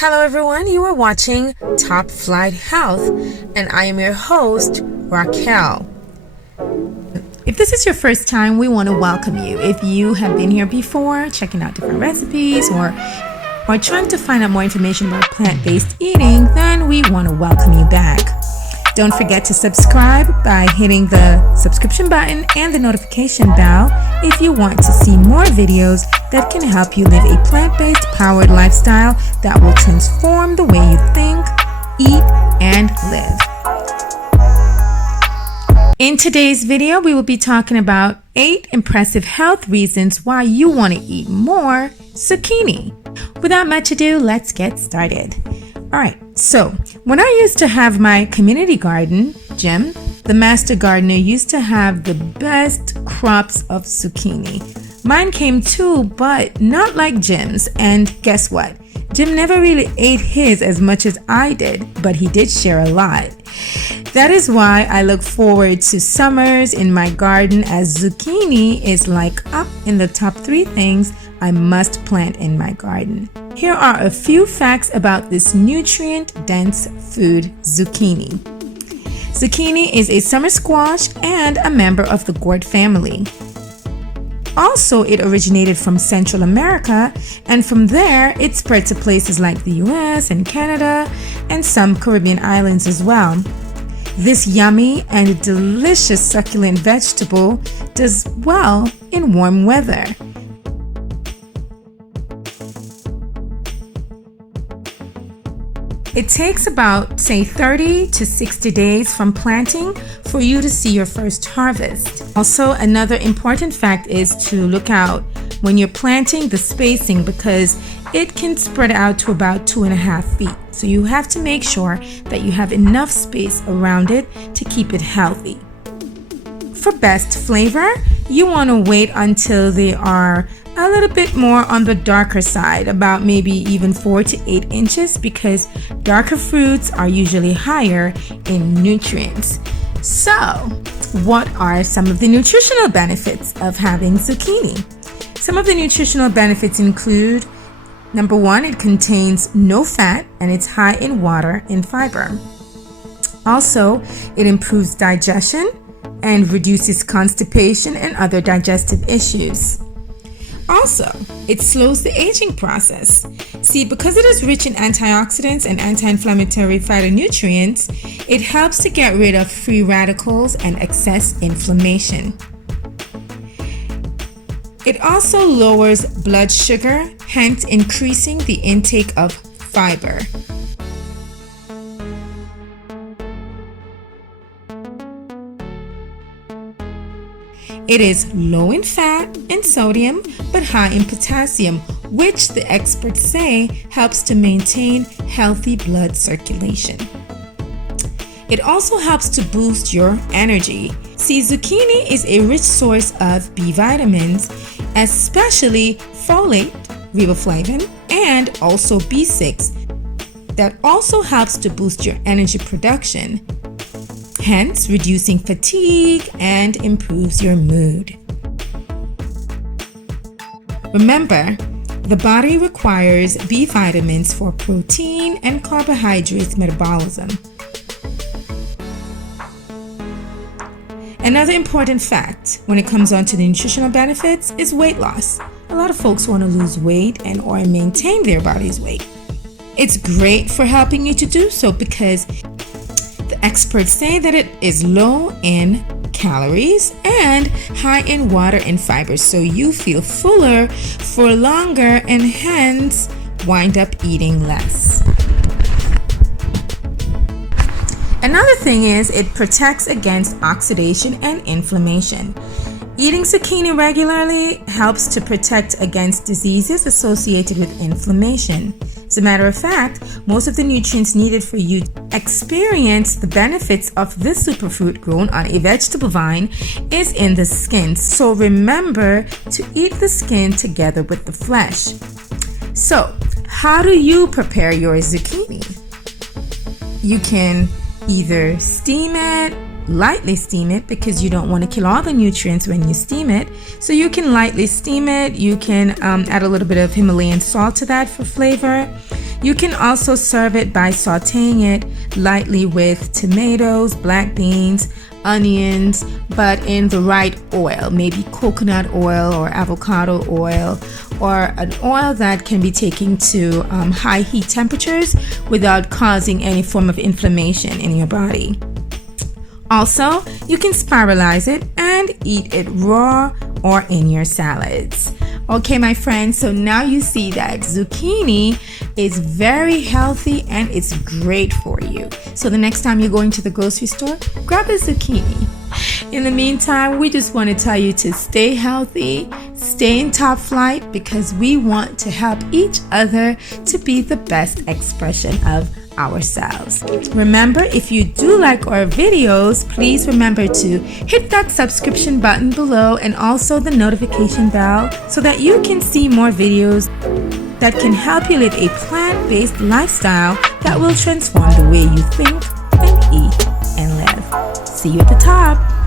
Hello everyone, you are watching Top Flight Health and I am your host, Raquel. If this is your first time, we want to welcome you. If you have been here before, checking out different recipes or trying to find out more information about plant-based eating, then we want to welcome you back. Don't forget to subscribe by hitting the subscription button and the notification bell if you want to see more videos that can help you live a plant-based powered lifestyle that will transform the way you think, eat, and live. In today's video, we will be talking about 8 impressive health reasons why you want to eat more zucchini. Without much ado, let's get started. Alright, so when I used to have my community garden, Jim, the master gardener, used to have the best crops of zucchini. Mine came too, but not like Jim's. And guess what? Jim never really ate his as much as I did, but he did share a lot. That is why I look forward to summers in my garden, as zucchini is like up in the top 3 things I must plant in my garden. Here are a few facts about this nutrient-dense food, zucchini. Zucchini is a summer squash and a member of the gourd family. Also, it originated from Central America, and from there, it spread to places like the US and Canada and some Caribbean islands as well. This yummy and delicious succulent vegetable does well in warm weather. It takes about, say, 30 to 60 days from planting for you to see your first harvest. Also, another important fact is to look out when you're planting the spacing, because it can spread out to about 2.5 feet. So you have to make sure that you have enough space around it to keep it healthy. For best flavor, you want to wait until they are a little bit more on the darker side, about maybe even 4 to 8 inches, because darker fruits are usually higher in nutrients. So, what are some of the nutritional benefits of having zucchini? Some of the nutritional benefits include, number 1, it contains no fat and it's high in water and fiber. Also, it improves digestion and reduces constipation and other digestive issues. Also, it slows the aging process. See, because it is rich in antioxidants and anti-inflammatory phytonutrients, it helps to get rid of free radicals and excess inflammation. It also lowers blood sugar, hence increasing the intake of fiber. It is low in fat and sodium, but high in potassium, which the experts say helps to maintain healthy blood circulation. It also helps to boost your energy. See, zucchini is a rich source of B vitamins, especially folate, riboflavin, and also B6, that also helps to boost your energy production, hence reducing fatigue and improves your mood. Remember, the body requires B vitamins for protein and carbohydrates metabolism. Another important fact when it comes on to the nutritional benefits is weight loss. A lot of folks want to lose weight and or maintain their body's weight. It's great for helping you to do so, because the experts say that it is low in calories and high in water and fiber, so you feel fuller for longer and hence wind up eating less. Another thing is it protects against oxidation and inflammation. Eating zucchini regularly helps to protect against diseases associated with inflammation. As a matter of fact, most of the nutrients needed for you to experience the benefits of this superfruit grown on a vegetable vine is in the skin. So remember to eat the skin together with the flesh. So, how do you prepare your zucchini? You can either steam it, lightly steam it, because you don't want to kill all the nutrients when you steam it. So you can lightly steam it. You can add a little bit of Himalayan salt to that for flavor. You can also serve it by sauteing it lightly with tomatoes, black beans, onions, but in the right oil, maybe coconut oil or avocado oil, or an oil that can be taken to high heat temperatures without causing any form of inflammation in your body. Also, you can spiralize it and eat it raw or in your salads. Okay, my friends, so now you see that zucchini is very healthy and it's great for you. So the next time you're going to the grocery store, grab a zucchini. In the meantime, we just want to tell you to stay healthy, stay in top flight, because we want to help each other to be the best expression of ourselves. Remember, if you do like our videos, please remember to hit that subscription button below and also the notification bell so that you can see more videos that can help you live a plant-based lifestyle that will transform the way you think and eat and live. See you at the top.